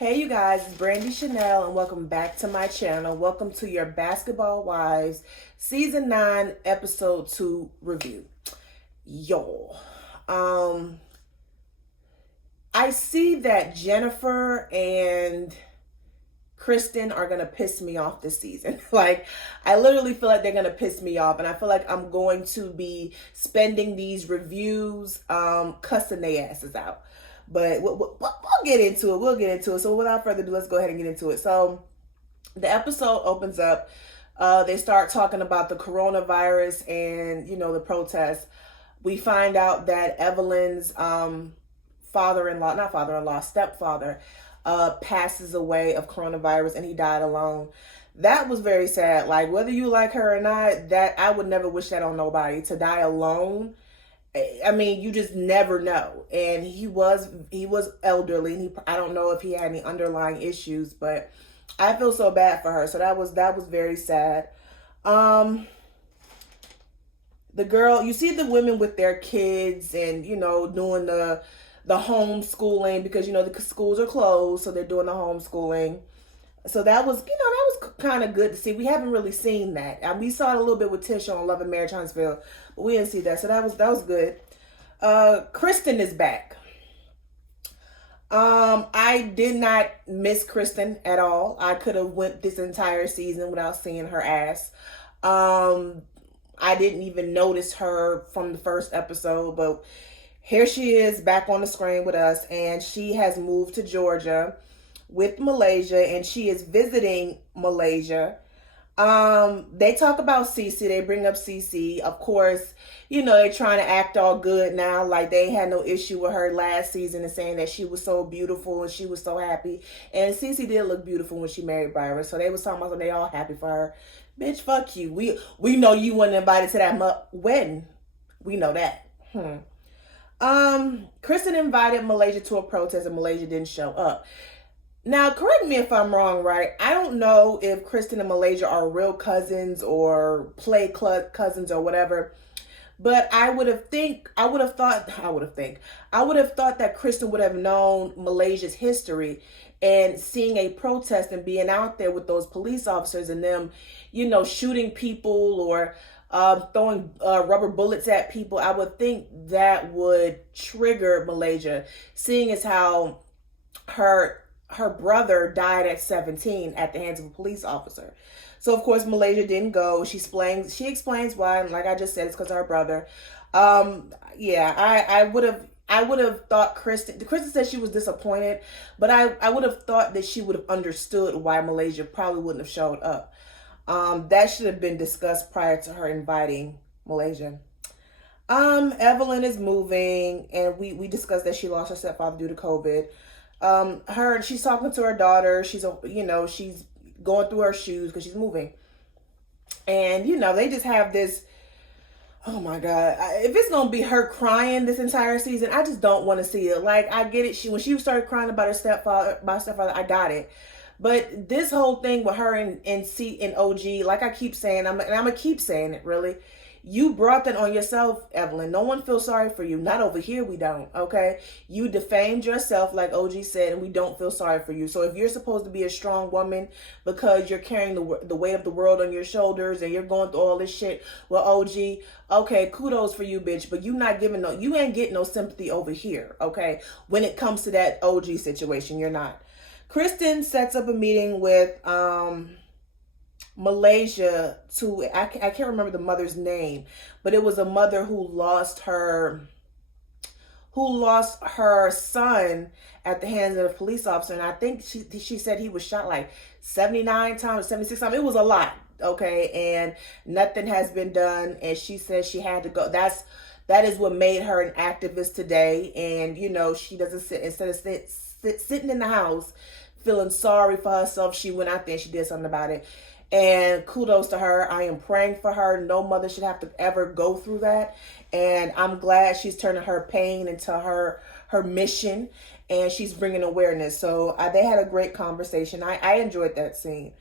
Hey you guys, it's Brandy Chanel and welcome back to my channel. Welcome to your Basketball Wives Season 9 Episode 2 review. Y'all, I see that Jennifer and Kristen are gonna piss me off this season. Like, I literally feel like they're gonna piss me off, and I feel like I'm going to be spending these reviews cussing their asses out. But we'll get into it. We'll get into it. So without further ado, let's go ahead and get into it. So the episode opens up. They start talking about the coronavirus and, the protests. We find out that Evelyn's stepfather, passes away of coronavirus, and he died alone. That was very sad. Like, whether you like her or not, that I would never wish that on nobody, to die alone. I mean, you just never know. And he was elderly, and I don't know if he had any underlying issues, but I feel so bad for her. So that was very sad. The girl, you see the women with their kids and, doing the homeschooling, because, the schools are closed. So they're doing the homeschooling. So that was kind of good to see. We haven't really seen that. And we saw it a little bit with Tish on Love and Marriage Huntsville, but we didn't see that. So that was good. Kristen is back. I did not miss Kristen at all. I could have went this entire season without seeing her ass. I didn't even notice her from the first episode, but here she is back on the screen with us, and she has moved to Georgia with Malaysia, and she is visiting Malaysia. They talk about Cece. They bring up Cece. Of course, they're trying to act all good now, like they had no issue with her last season and saying that she was so beautiful and she was so happy. And Cece did look beautiful when she married Byron. So they was talking about they all happy for her. Bitch, fuck you. We know you weren't invited to that wedding. We know that. Kristen invited Malaysia to a protest, and Malaysia didn't show up. Now, correct me if I'm wrong, right? I don't know if Kristen and Malaysia are real cousins or play cousins or whatever, but I would have thought that Kristen would have known Malaysia's history, and seeing a protest and being out there with those police officers and them, shooting people or throwing rubber bullets at people. I would think that would trigger Malaysia, seeing as how her brother died at 17 at the hands of a police officer. So of course Malaysia didn't go. She explains why, and like I just said, it's because of her brother. I would have thought Kristen said she was disappointed, but I would have thought that she would have understood why Malaysia probably wouldn't have showed up. That should have been discussed prior to her inviting Malaysia. Evelyn is moving, and we discussed that she lost her stepfather due to COVID. She's talking to her daughter. She's going through her shoes because she's moving. And, they just have this, oh my God, if it's going to be her crying this entire season, I just don't want to see it. Like, I get it. When she started crying about her stepfather, I got it. But this whole thing with her and OG, like I keep saying, I'm going to keep saying it, really. You brought that on yourself, Evelyn. No one feels sorry for you. Not over here, we don't, okay? You defamed yourself, like OG said, and we don't feel sorry for you. So if you're supposed to be a strong woman because you're carrying the weight of the world on your shoulders and you're going through all this shit with OG, okay, kudos for you, bitch. But you ain't getting no sympathy over here, okay? When it comes to that OG situation, you're not. Kristen sets up a meeting with Malaysia I can't remember the mother's name, but it was a mother who lost her son at the hands of a police officer, and I think she said he was shot like 79 times, 76 times. It was a lot, okay, and nothing has been done, and she said she had to go. That is what made her an activist today, and she doesn't instead of sitting in the house feeling sorry for herself, she went out there and she did something about it. And kudos to her. I am praying for her. No mother should have to ever go through that. And I'm glad she's turning her pain into her mission, and she's bringing awareness. So they had a great conversation. I enjoyed that scene.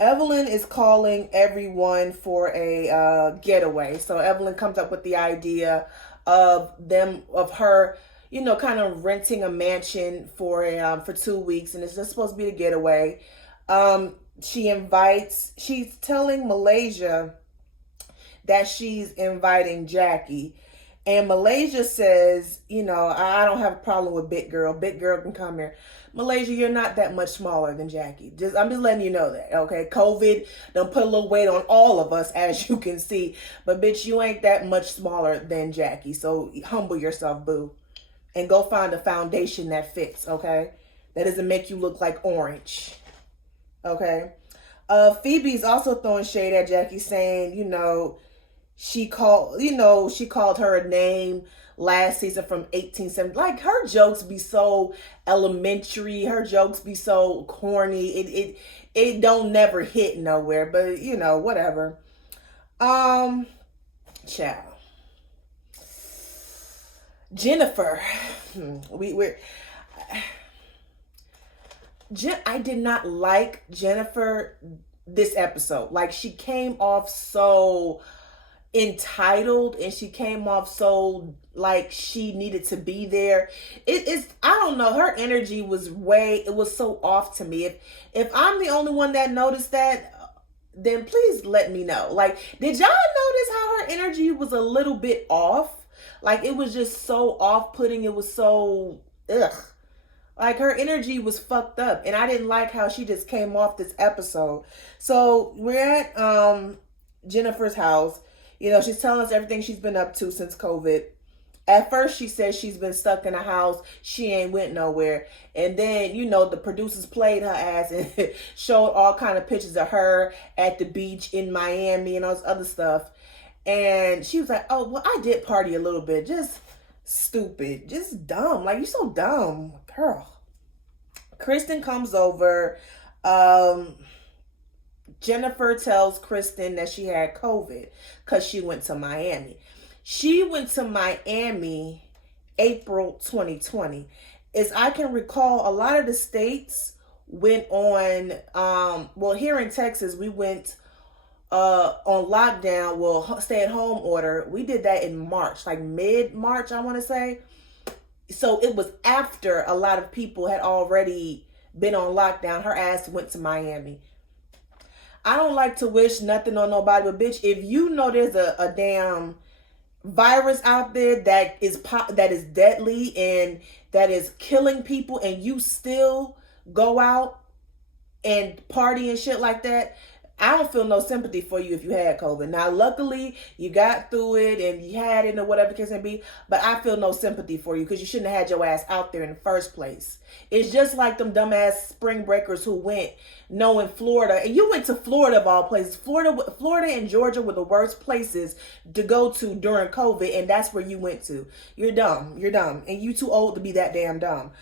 Evelyn is calling everyone for a getaway. So Evelyn comes up with the idea of her kind of renting a mansion for 2 weeks, and it's just supposed to be a getaway. She's telling Malaysia that she's inviting Jackie. And Malaysia says, I don't have a problem with Big Girl. Big Girl can come here. Malaysia, you're not that much smaller than Jackie. I'm just letting you know that, okay? COVID done put a little weight on all of us, as you can see. But bitch, you ain't that much smaller than Jackie. So humble yourself, boo. And go find a foundation that fits, okay? That doesn't make you look like orange, okay? Phoebe's also throwing shade at Jackie, saying, she called her a name last season from 1870. Like, her jokes be so elementary. Her jokes be so corny. It don't never hit nowhere. But whatever. Child. Jennifer. I did not like Jennifer this episode. Like, she came off so entitled, and she came off so like she needed to be there. I don't know, her energy was so off to me. If I'm the only one that noticed that, then please let me know. Like, did y'all notice how her energy was a little bit off? Like, it was just so off-putting. It was so ugh. Like, her energy was fucked up, and I didn't like how she just came off this episode. So we're at Jennifer's house. She's telling us everything she's been up to since COVID. At first, she says she's been stuck in a house. She ain't went nowhere. And then, the producers played her ass and showed all kind of pictures of her at the beach in Miami and all this other stuff. And she was like, oh, well, I did party a little bit. Just stupid. Just dumb. Like, you're so dumb. Girl. Kristen comes over. Jennifer tells Kristen that she had COVID because she went to Miami. She went to Miami April 2020. As I can recall, a lot of the states went on, here in Texas, we went on lockdown, stay-at-home order. We did that in March, like mid-March, I want to say. So it was after a lot of people had already been on lockdown. Her ass went to Miami. I don't like to wish nothing on nobody, but bitch, if you know there's a damn virus out there that is deadly and that is killing people, and you still go out and party and shit like that, I don't feel no sympathy for you if you had COVID. Now, luckily, you got through it and you had it or whatever the case may be, but I feel no sympathy for you because you shouldn't have had your ass out there in the first place. It's just like them dumbass spring breakers who went knowing Florida, and you went to Florida of all places. Florida and Georgia were the worst places to go to during COVID, and that's where you went to. You're dumb. You're dumb. And you too old to be that damn dumb.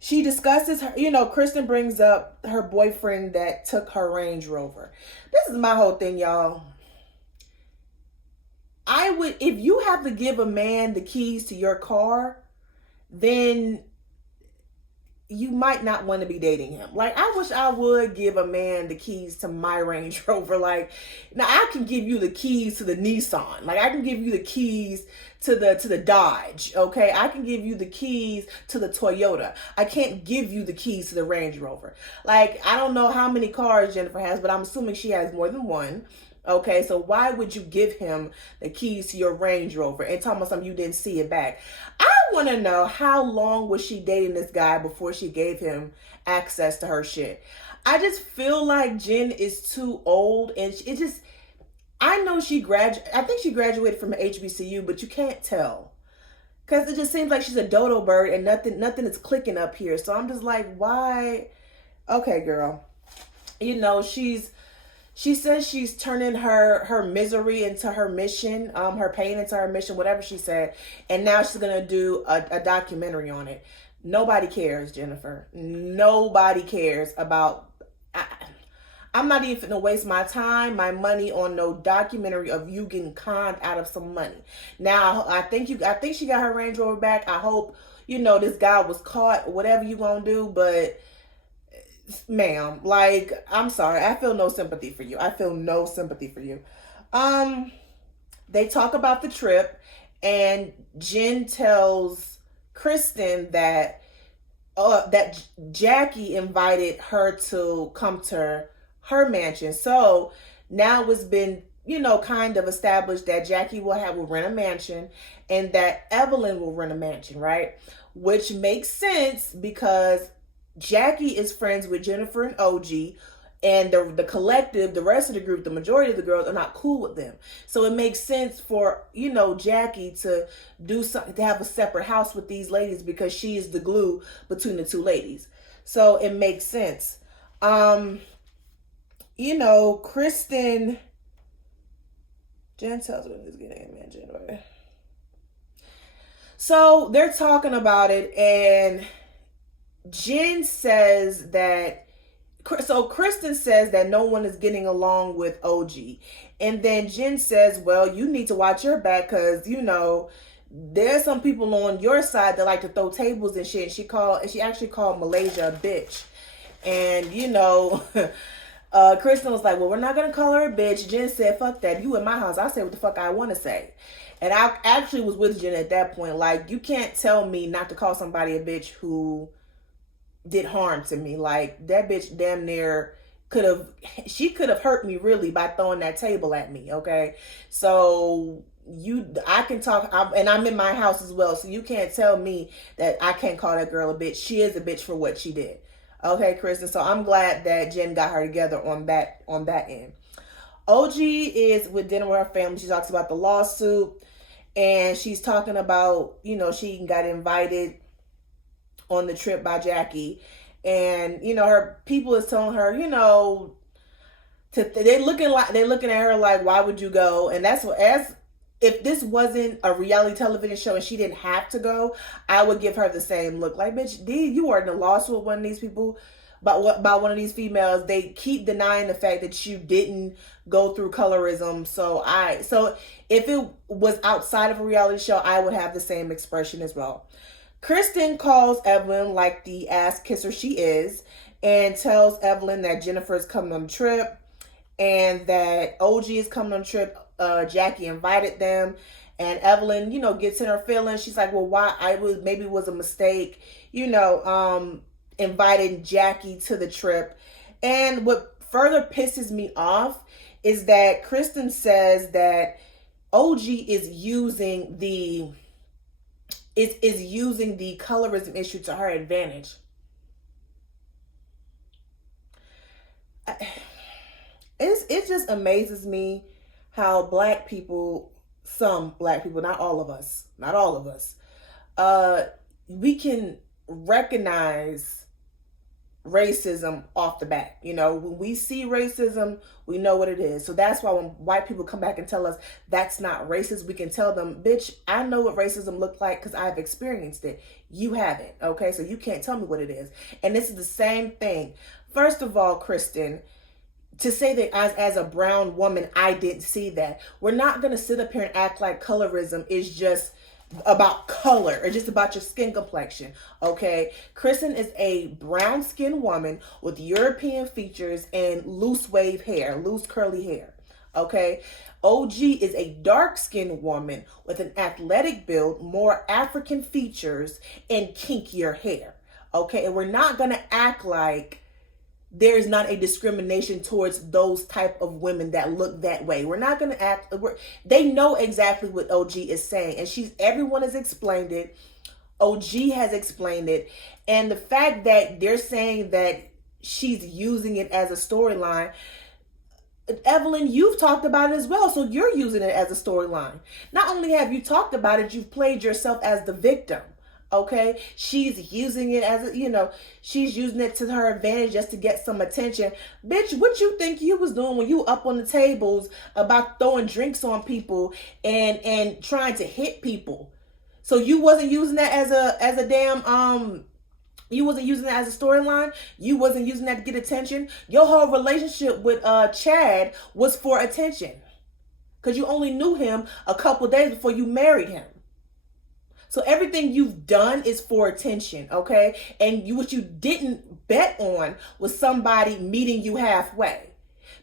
She discusses her, Kristen brings up her boyfriend that took her Range Rover. This is my whole thing, y'all. If you have to give a man the keys to your car, then you might not want to be dating him. Like, I wish I would give a man the keys to my Range Rover. Like, now I can give you the keys to the Nissan. Like, I can give you the keys to the Dodge, okay? I can give you the keys to the Toyota. I can't give you the keys to the Range Rover. Like, I don't know how many cars Jennifer has, but I'm assuming she has more than one. Okay, so why would you give him the keys to your Range Rover and tell me something you didn't see it back? I want to know, how long was she dating this guy before she gave him access to her shit? I just feel like Jen is too old, and I know I think she graduated from HBCU, but you can't tell. Because it just seems like she's a dodo bird and nothing is clicking up here. So I'm just like, why? Okay, girl. She says she's turning her misery into her mission, her pain into her mission, whatever she said. And now she's going to do a documentary on it. Nobody cares, Jennifer. Nobody cares about... I'm not even going to waste my time, my money on no documentary of you getting conned out of some money. Now, I think she got her Range Rover back. I hope, this guy was caught, whatever you going to do, but... Ma'am, like, I'm sorry. I feel no sympathy for you. They talk about the trip, And Jen tells Kristen that Jackie invited her to come to her mansion. So now it's been, kind of established that Jackie will rent a mansion and that Evelyn will rent a mansion, right? Which makes sense because Jackie is friends with Jennifer and OG, and the collective, the rest of the group, the majority of the girls are not cool with them. So it makes sense for, Jackie to do something, to have a separate house with these ladies because she is the glue between the two ladies. So it makes sense. Kristen, Jen tells me he's getting a mansion, right? So they're talking about it, and Jen says that, so Kristen says that no one is getting along with OG. And then Jen says, well, you need to watch your back because, there's some people on your side that like to throw tables and shit. And she actually called Malaysia a bitch. And, Kristen was like, well, we're not going to call her a bitch. Jen said, fuck that. You in my house. I say what the fuck I want to say. And I actually was with Jen at that point. Like, you can't tell me not to call somebody a bitch who did harm to me. Like, that bitch damn near could have hurt me really by throwing that table at me, okay? So I can talk, and I'm in my house as well, so you can't tell me that I can't call that girl a bitch. She is a bitch for what she did. Okay, Kristen, so I'm glad that Jen got her together on that end. OG is with dinner with her family. She talks about the lawsuit, and she's talking about, she got invited on the trip by Jackie, and her people is telling her, they're looking at her like, why would you go? And that's what, as if this wasn't a reality television show and she didn't have to go, I would give her the same look. Like, bitch, you are in a lawsuit with one of these people, by one of these females. They keep denying the fact that you didn't go through colorism. So if it was outside of a reality show, I would have the same expression as well. Kristen calls Evelyn like the ass kisser she is and tells Evelyn that Jennifer is coming on a trip and that OG is coming on a trip. Jackie invited them, and Evelyn, gets in her feelings. She's like, well, why? Maybe it was a mistake, inviting Jackie to the trip. And what further pisses me off is that Kristen says that OG is using the colorism issue to her advantage. It just amazes me how black people, some black people, not all of us, we can recognize racism off the bat. When we see racism, we know what it is. So that's why when white people come back and tell us that's not racist, we can tell them, bitch, I know what racism looked like because I've experienced it. You haven't, okay? So you can't tell me what it is. And this is the same thing. First of all, Kristen, to say that as a brown woman, I didn't see that. We're not going to sit up here and act like colorism is just about color or just about your skin complexion, okay? Kristen is a brown skinned woman with European features and loose curly hair, okay? OG is a dark skinned woman with an athletic build, more African features, and kinkier hair, okay? And we're not going to act like there is not a discrimination towards those type of women that look that way. We're not going to act. They know exactly what OG is saying, and everyone has explained it. OG has explained it, and the fact that they're saying that she's using it as a storyline, Evelyn, you've talked about it as well, so you're using it as a storyline. Not only have you talked about it, you've played yourself as the victim. Okay, she's using it as she's using it to her advantage just to get some attention. Bitch, what you think you was doing when you up on the tables about throwing drinks on people and trying to hit people? So you wasn't using that as a damn you wasn't using that as a storyline. You wasn't using that to get attention. Your whole relationship with Chad was for attention, because you only knew him a couple days before you married him. So everything you've done is for attention, okay? And what you didn't bet on was somebody meeting you halfway.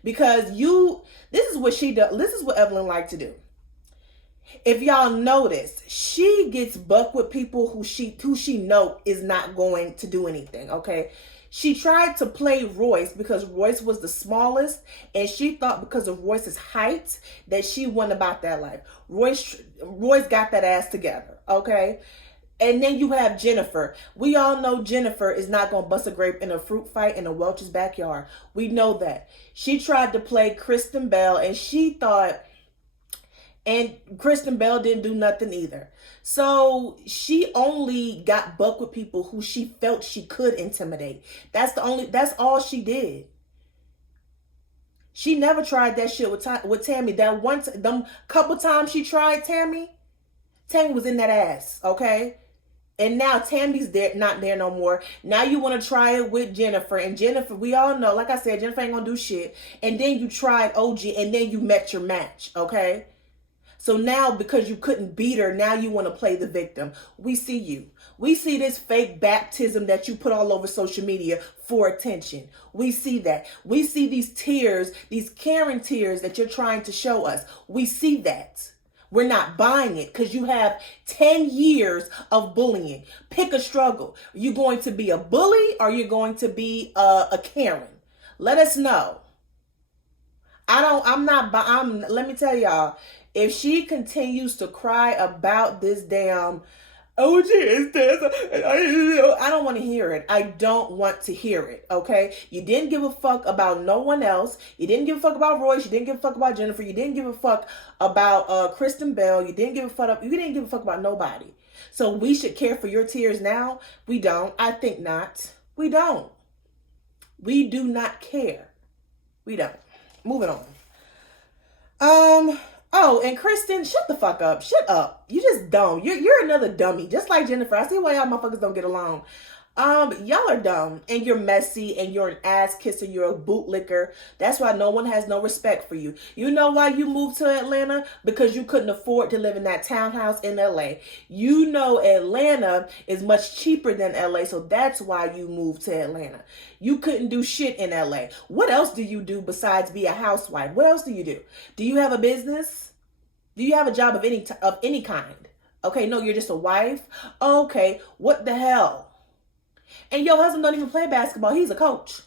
Because this is what she does. This is what Evelyn liked to do. If y'all notice, she gets buck with people who she know is not going to do anything, okay? She tried to play Royce because Royce was the smallest, and she thought because of Royce's height that she won about that life. Royce got that ass together, okay? And then you have Jennifer. We all know Jennifer is not going to bust a grape in a fruit fight in a Welch's backyard. We know that. She tried to play Kristen Bell, and she thought, and Kristen Bell didn't do nothing either. So she only got buck with people who she felt she could intimidate. That's all she did. She never tried that shit with Tammy. Them couple times she tried Tammy was in that ass, okay? And now Tammy's not there no more. Now you want to try it with Jennifer. And Jennifer, we all know, like I said, Jennifer ain't gonna do shit. And then you tried OG, and then you met your match, okay? So now, because you couldn't beat her, now you want to play the victim. We see you. We see this fake baptism that you put all over social media for attention. We see that. We see these tears, these Karen tears that you're trying to show us. We see that. We're not buying it because you have 10 years of bullying. Pick a struggle. Are you going to be a bully or are you going to be a Karen? Let us know. Let me tell y'all, if she continues to cry about this damn OG is this, I don't want to hear it. I don't want to hear it, okay? You didn't give a fuck about no one else. You didn't give a fuck about Royce. You didn't give a fuck about Jennifer. You didn't give a fuck about Kristen Bell. You didn't give a fuck about nobody. So we should care for your tears now? We don't. I think not. We don't. We do not care. We don't. Moving on. Oh, and Kristen, shut the fuck up. Shut up. You just dumb. You're another dummy. Just like Jennifer. I see why y'all motherfuckers don't get along. Y'all are dumb and you're messy and you're an ass kisser. You're a bootlicker. That's why no one has no respect for you. You know why you moved to Atlanta? Because you couldn't afford to live in that townhouse in LA. You know Atlanta is much cheaper than LA, so that's why you moved to Atlanta. You couldn't do shit in LA. What else do you do besides be a housewife? What else do you do? Do you have a business? Do you have a job of any kind? Okay, no, you're just a wife? Okay, what the hell? And your husband don't even play basketball. He's a coach.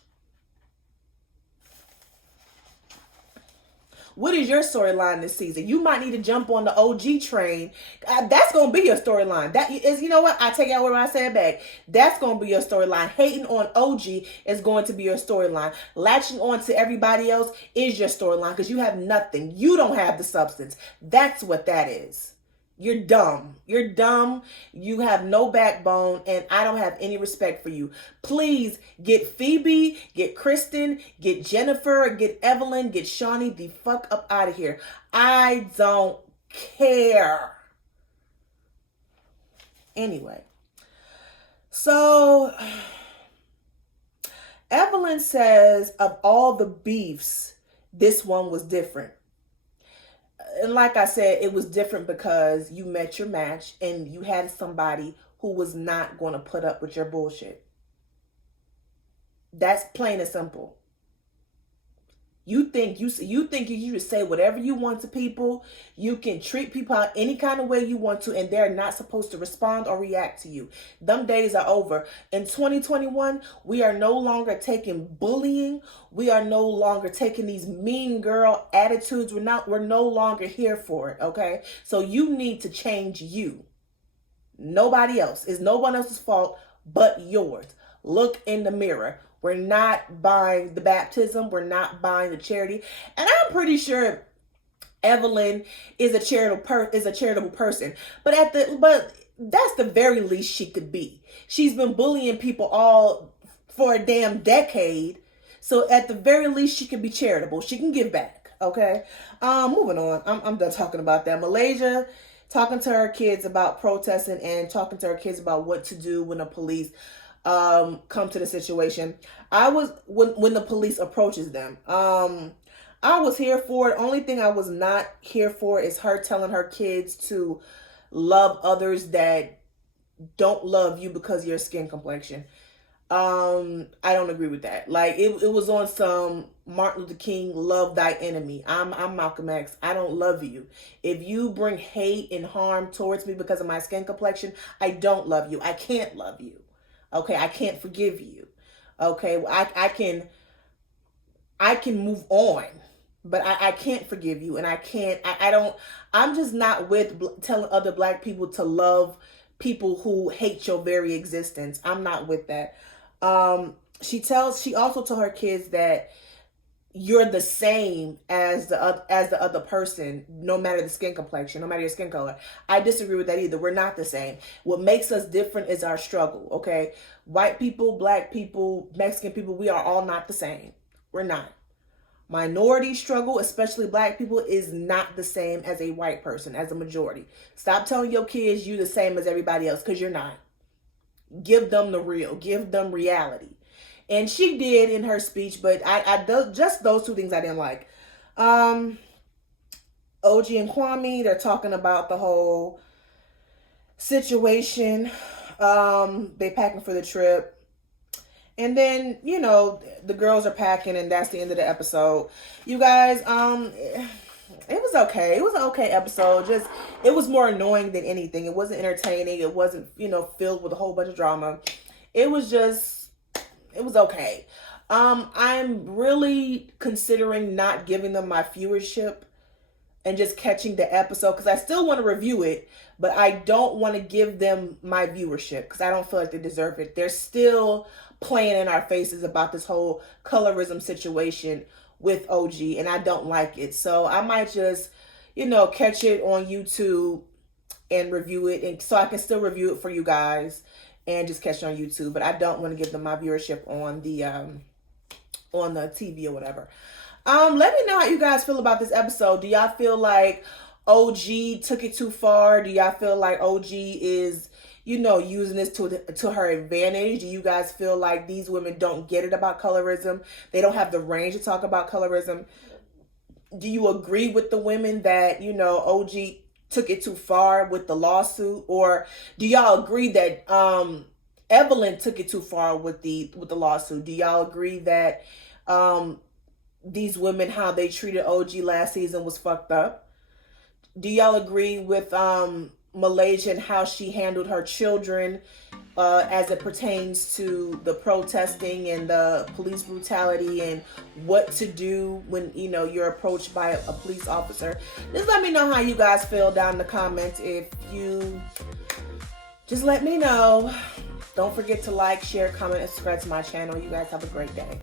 What is your storyline this season? You might need to jump on the OG train. That's going to be your storyline. That is, you know what? I take out what I said back. That's going to be your storyline. Hating on OG is going to be your storyline. Latching on to everybody else is your storyline because you have nothing. You don't have the substance. That's what that is. You're dumb. You're dumb. You have no backbone, and I don't have any respect for you. Please get Phoebe, get Kristen, get Jennifer, get Evelyn, get Shawnee the fuck up out of here. I don't care. Anyway, so Evelyn says of all the beefs, this one was different. And like I said, it was different because you met your match and you had somebody who was not going to put up with your bullshit. That's plain and simple. You think you should say whatever you want to people. You can treat people any kind of way you want to, and they're not supposed to respond or react to you. Them days are over. In 2021, we are no longer taking bullying. We are no longer taking these mean girl attitudes. We're no longer here for it, okay? So you need to change you. Nobody else. It's no one else's fault but yours. Look in the mirror. We're not buying the baptism. We're not buying the charity. And I'm pretty sure Evelyn is a charitable person. But that's the very least she could be. She's been bullying people all for a damn decade. So at the very least, she can be charitable. She can give back. Okay. Moving on. I'm done talking about that. Malaysia talking to her kids about protesting and talking to her kids about what to do when the police come to the situation. When the police approaches them, I was here for it. Only thing I was not here for is her telling her kids to love others that don't love you because of your skin complexion. I don't agree with that. Like it was on some Martin Luther King, love thy enemy. I'm Malcolm X. I don't love you. If you bring hate and harm towards me because of my skin complexion, I don't love you. I can't love you. Okay, I can't forgive you. Okay, I can move on, but I can't forgive you, and I'm just not with telling other black people to love people who hate your very existence. I'm not with that. She also told her kids that you're the same as the other person, no matter the skin complexion, no matter your skin color. I disagree with that either. We're not the same. What makes us different is our struggle, okay? White people, black people, Mexican people, we are all not the same. We're not. Minority struggle, especially black people, is not the same as a white person, as a majority. Stop telling your kids you the same as everybody else, because you're not. Give them the real. Give them reality. And she did in her speech, but just those two things I didn't like. OG and Kwame, they're talking about the whole situation. They packing for the trip. And then, you know, the girls are packing, and that's the end of the episode. You guys, it was okay. It was an okay episode. Just, it was more annoying than anything. It wasn't entertaining. It wasn't, filled with a whole bunch of drama. It was okay. I'm really considering not giving them my viewership and just catching the episode, because I still want to review it, but I don't want to give them my viewership because I don't feel like they deserve it. They're still playing in our faces about this whole colorism situation with OG, and I don't like it. So I might just, catch it on YouTube and review it, and so I can still review it for you guys and just catch it on YouTube. But I don't want to give them my viewership on the TV or whatever. Let me know how you guys feel about this episode. Do y'all feel like OG took it too far? Do y'all feel like OG is, using this to her advantage? Do you guys feel like these women don't get it about colorism? They don't have the range to talk about colorism? Do you agree with the women that, OG took it too far with the lawsuit? Or do y'all agree that Evelyn took it too far with the lawsuit? Do y'all agree that these women, how they treated OG last season was fucked up? Do y'all agree with Malaysia and how she handled her children as it pertains to the protesting and the police brutality and what to do when you're approached by a police officer? Just let me know how you guys feel down in the comments. Just let me know. Don't forget to like, share, comment, and subscribe to my channel. You guys have a great day.